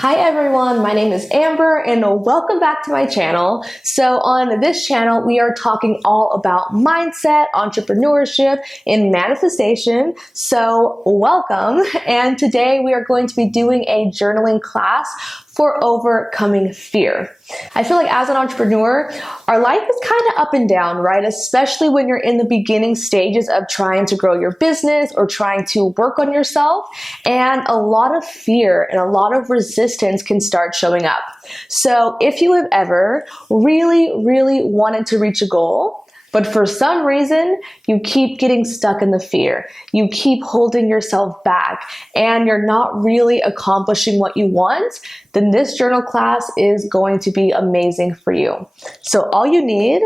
Hi everyone, my name is Amber and welcome back to my channel. So on this channel, we are talking all about mindset, entrepreneurship, and manifestation. So welcome. And today we are going to be doing a journaling class for overcoming fear. I feel like as an entrepreneur, our life is kind of up and down, right? Especially when you're in the beginning stages of trying to grow your business or trying to work on yourself. And a lot of fear and a lot of resistance can start showing up. So if you have ever really wanted to reach a goal, but for some reason, you keep getting stuck in the fear. You keep holding yourself back and you're not really accomplishing what you want, then this journal class is going to be amazing for you. So all you need,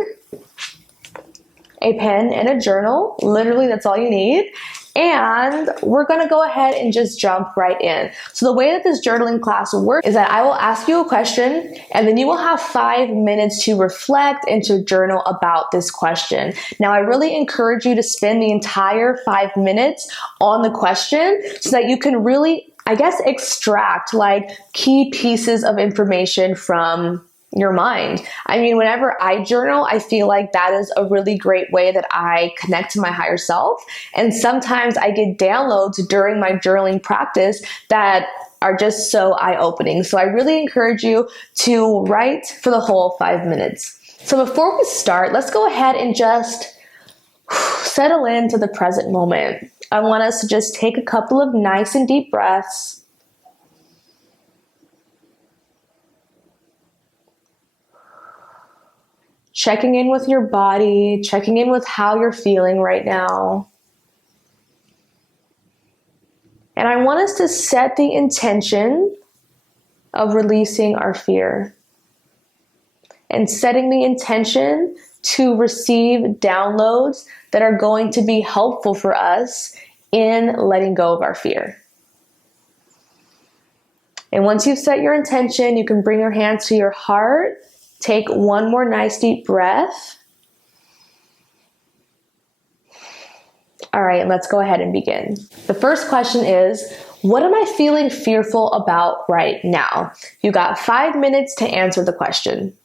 a pen and a journal. Literally, that's all you need. And we're gonna go ahead and just jump right in. So the way that this journaling class works is that I will ask you a question and then you will have 5 minutes to reflect and to journal about this question. Now, I really encourage you to spend the entire 5 minutes on the question so that you can really, extract like key pieces of information from your mind. I mean, whenever I journal, I feel like that is a really great way that I connect to my higher self. And sometimes I get downloads during my journaling practice that are just so eye-opening. So I really encourage you to write for the whole 5 minutes. So before we start, let's go ahead and just settle into the present moment. I want us to just take a couple of nice and deep breaths. Checking in with your body, checking in with how you're feeling right now. And I want us to set the intention of releasing our fear and setting the intention to receive downloads that are going to be helpful for us in letting go of our fear. And once you've set your intention, you can bring your hands to your heart. Take one more nice deep breath. All right, let's go ahead and begin. The first question is, what am I feeling fearful about right now? You got 5 minutes to answer the question.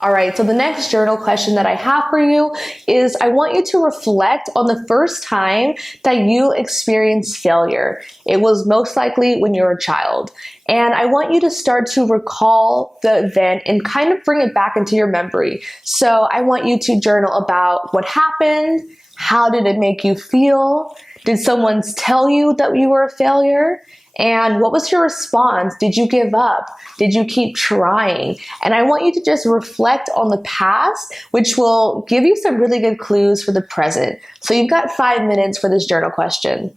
All right, so the next journal question that I have for you is I want you to reflect on the first time that you experienced failure. It was most likely when you were a child. And I want you to start to recall the event and kind of bring it back into your memory. So I want you to journal about what happened, how did it make you feel, did someone tell you that you were a failure? And what was your response? Did you give up? Did you keep trying? And I want you to just reflect on the past, which will give you some really good clues for the present. So you've got 5 minutes for this journal question.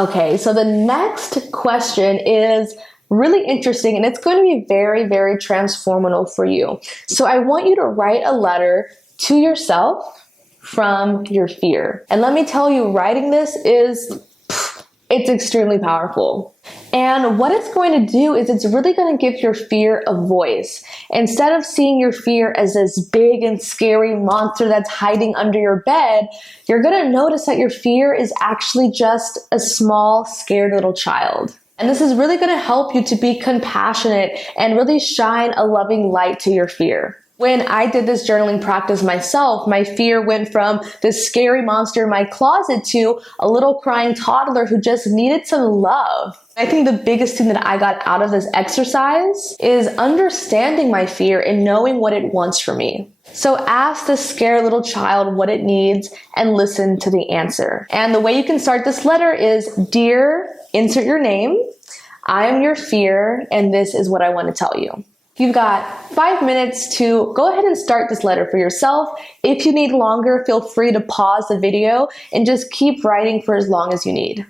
Okay, so the next question is really interesting, and it's going to be very, very transformative for you. So I want you to write a letter to yourself from your fear. And let me tell you, writing this it's extremely powerful. And what it's going to do is it's really going to give your fear a voice. Instead of seeing your fear as this big and scary monster that's hiding under your bed, you're going to notice that your fear is actually just a small, scared little child. And this is really going to help you to be compassionate and really shine a loving light to your fear. When I did this journaling practice myself, my fear went from this scary monster in my closet to a little crying toddler who just needed some love. I think the biggest thing that I got out of this exercise is understanding my fear and knowing what it wants from me. So ask this scared little child what it needs and listen to the answer. And the way you can start this letter is, Dear, insert your name, I am your fear, and this is what I want to tell you. You've got 5 minutes to go ahead and start this letter for yourself. If you need longer, feel free to pause the video and just keep writing for as long as you need.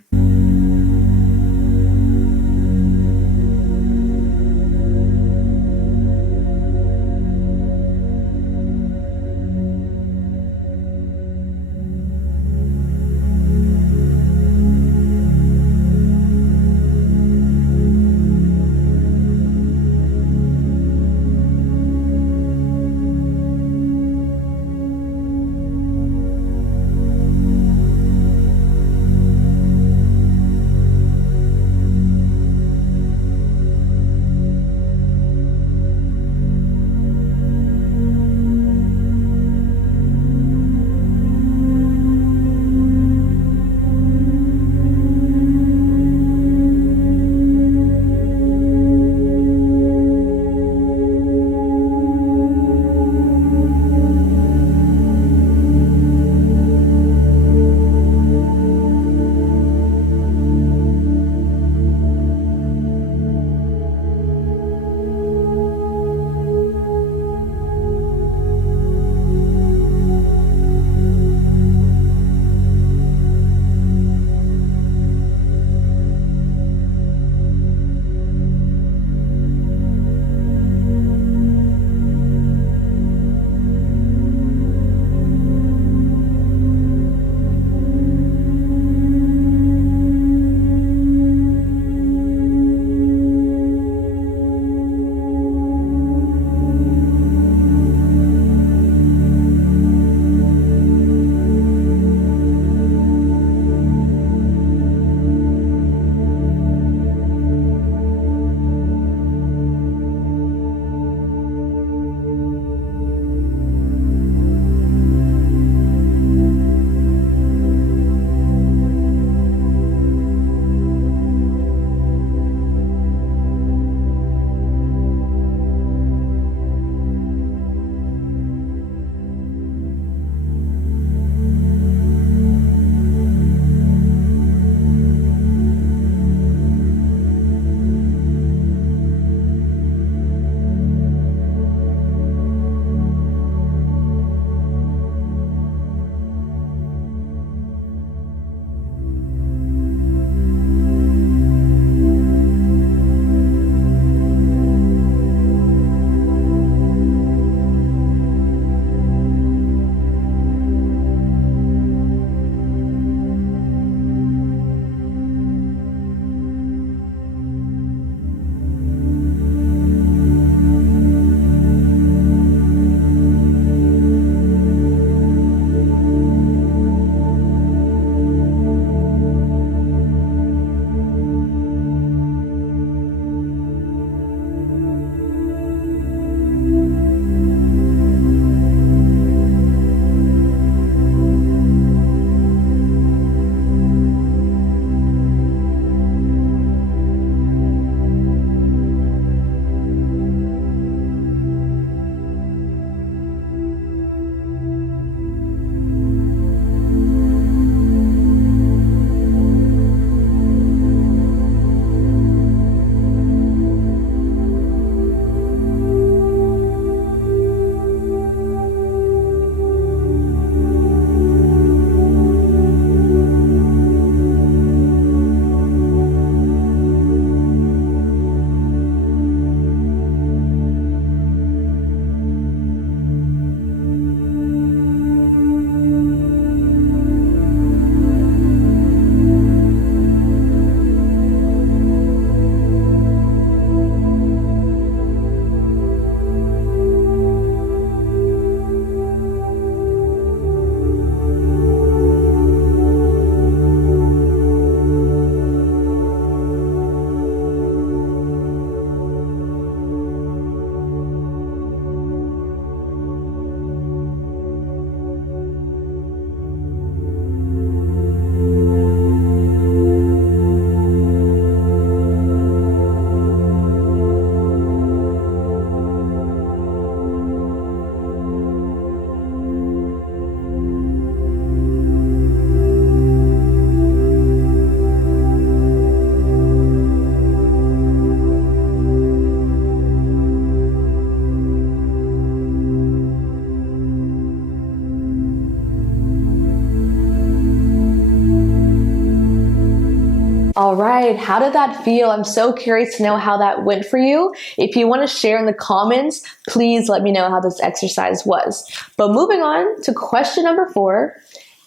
All right, how did that feel? I'm so curious to know how that went for you. If you want to share in the comments, please let me know how this exercise was. But moving on to question number 4,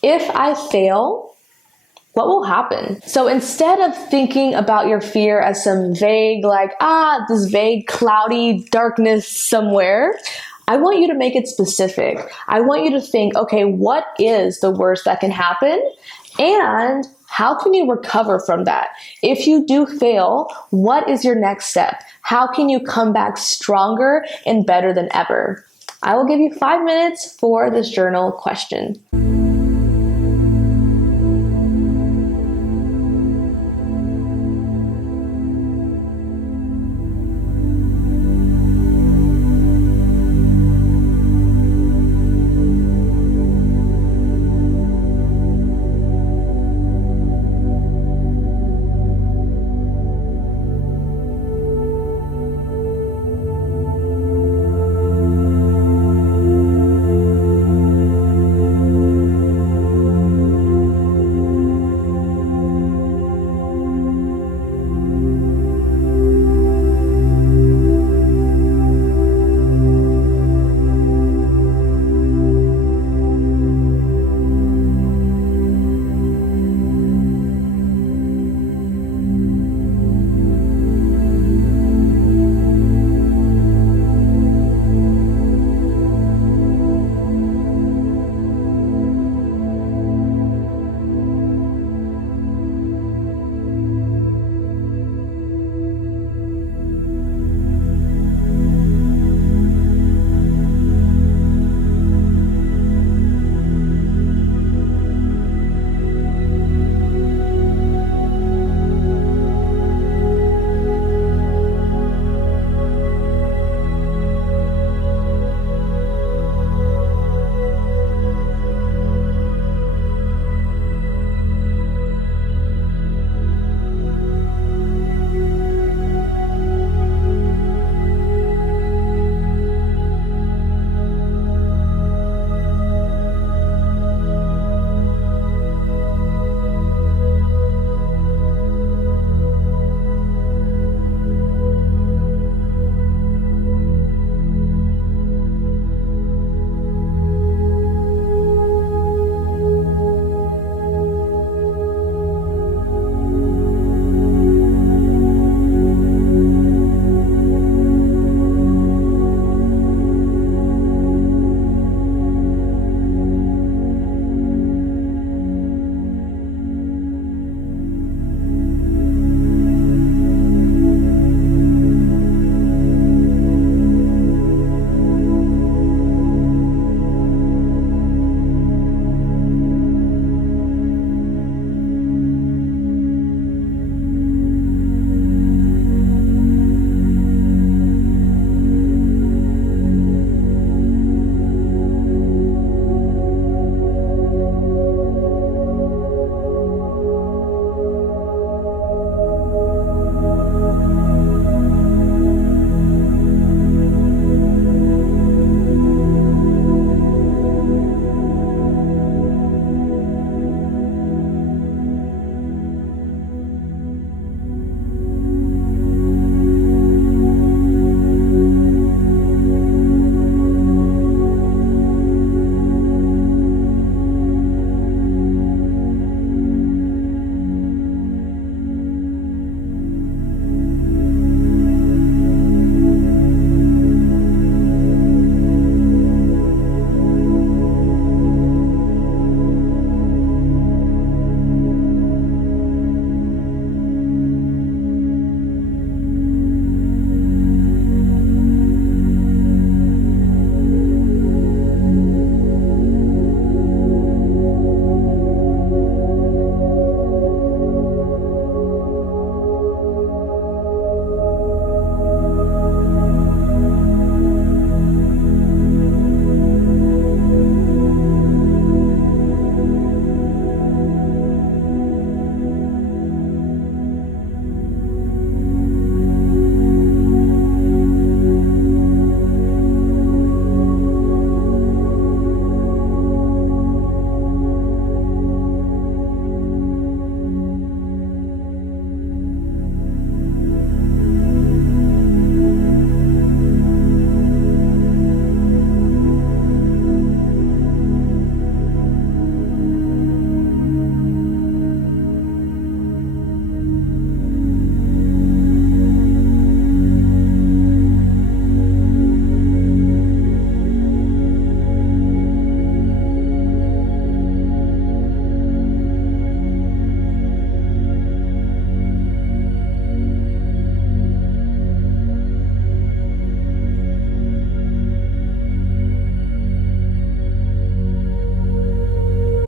if I fail, what will happen? So instead of thinking about your fear as some vague, this vague, cloudy darkness somewhere, I want you to make it specific. I want you to think, okay, what is the worst that can happen? And how can you recover from that? If you do fail, what is your next step? How can you come back stronger and better than ever? I will give you 5 minutes for this journal question.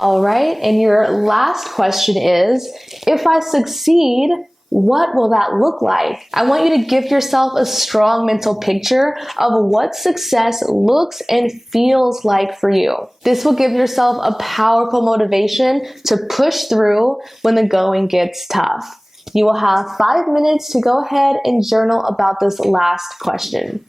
All right, and your last question is, if I succeed, what will that look like? I want you to give yourself a strong mental picture of what success looks and feels like for you. This will give yourself a powerful motivation to push through when the going gets tough. You will have 5 minutes to go ahead and journal about this last question.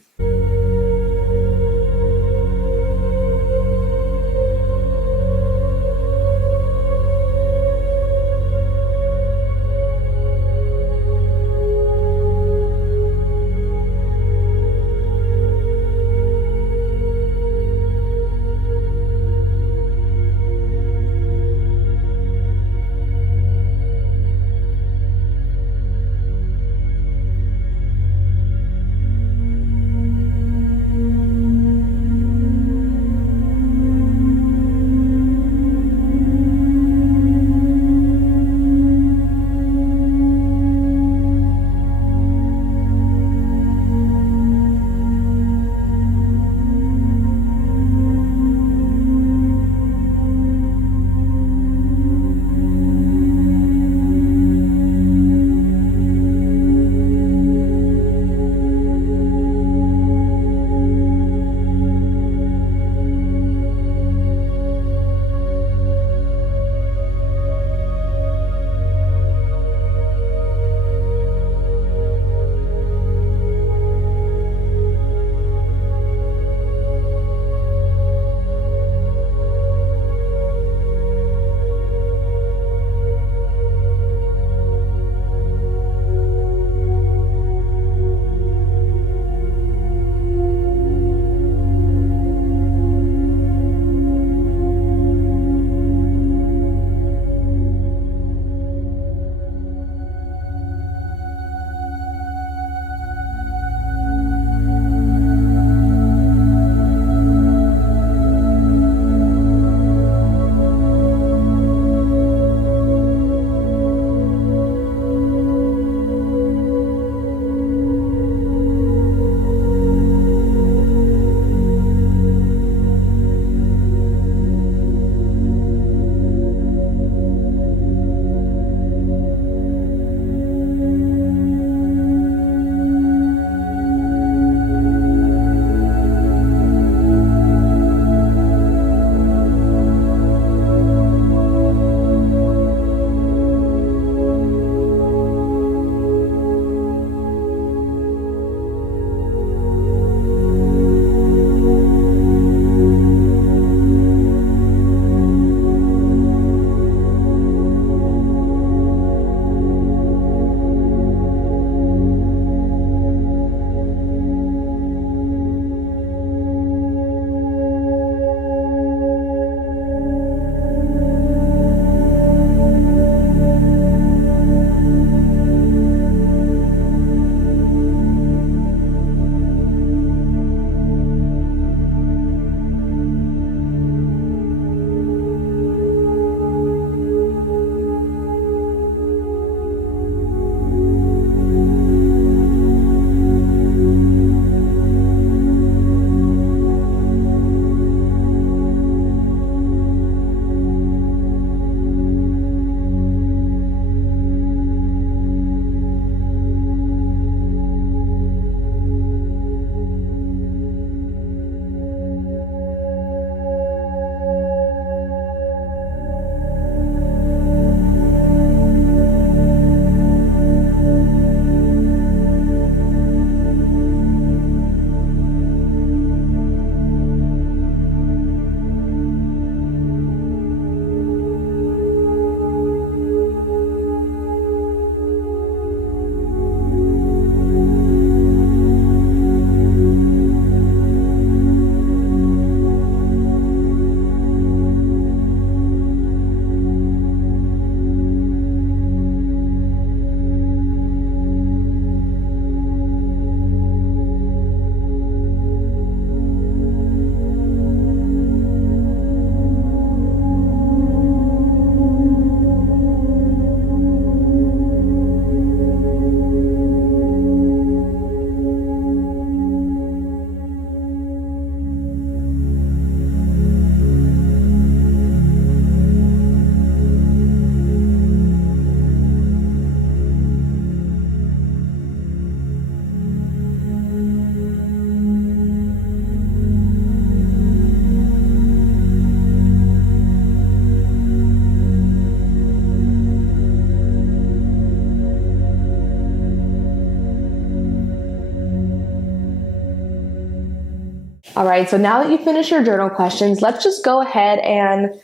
All right, so now that you finish your journal questions, let's just go ahead and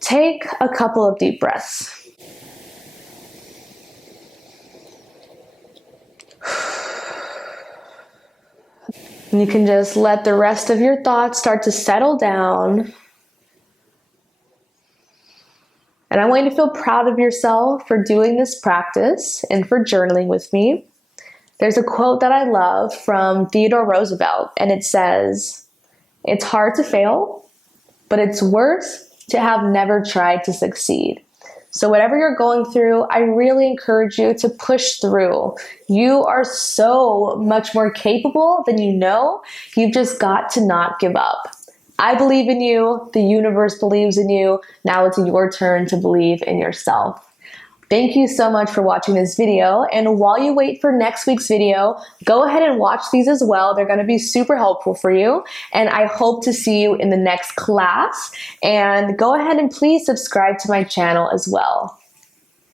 take a couple of deep breaths. And you can just let the rest of your thoughts start to settle down. And I want you to feel proud of yourself for doing this practice and for journaling with me. There's a quote that I love from Theodore Roosevelt, and it says, "It's hard to fail, but it's worse to have never tried to succeed." So whatever you're going through, I really encourage you to push through. You are so much more capable than you know. You've just got to not give up. I believe in you. The universe believes in you. Now it's your turn to believe in yourself. Thank you so much for watching this video. And while you wait for next week's video, go ahead and watch these as well. They're going to be super helpful for you. And I hope to see you in the next class. And go ahead and please subscribe to my channel as well.